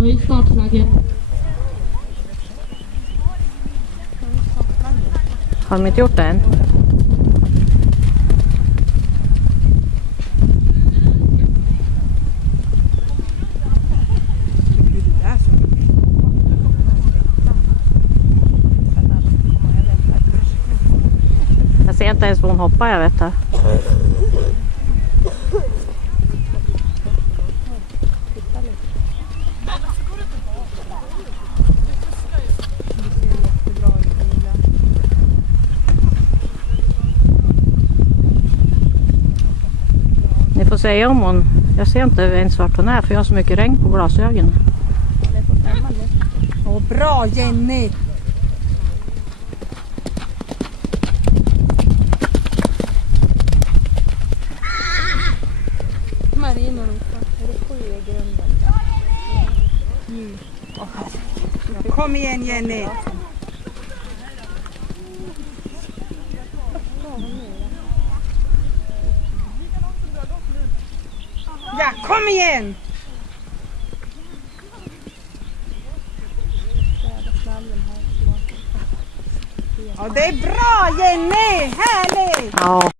Höj startflaggen. Har de inte gjort det än? Jag ser inte ens vad hon hoppar, jag vet det. Ni får säga om hon... Jag ser inte ens vart hon är för jag har så mycket regn på glasögonen. Åh, bra Jenny! Marin och Rosa, är det på i grunden? Kom igen Jenny! Ja, kom igen! Ja, det är bra Jenny! Härligt! Ja.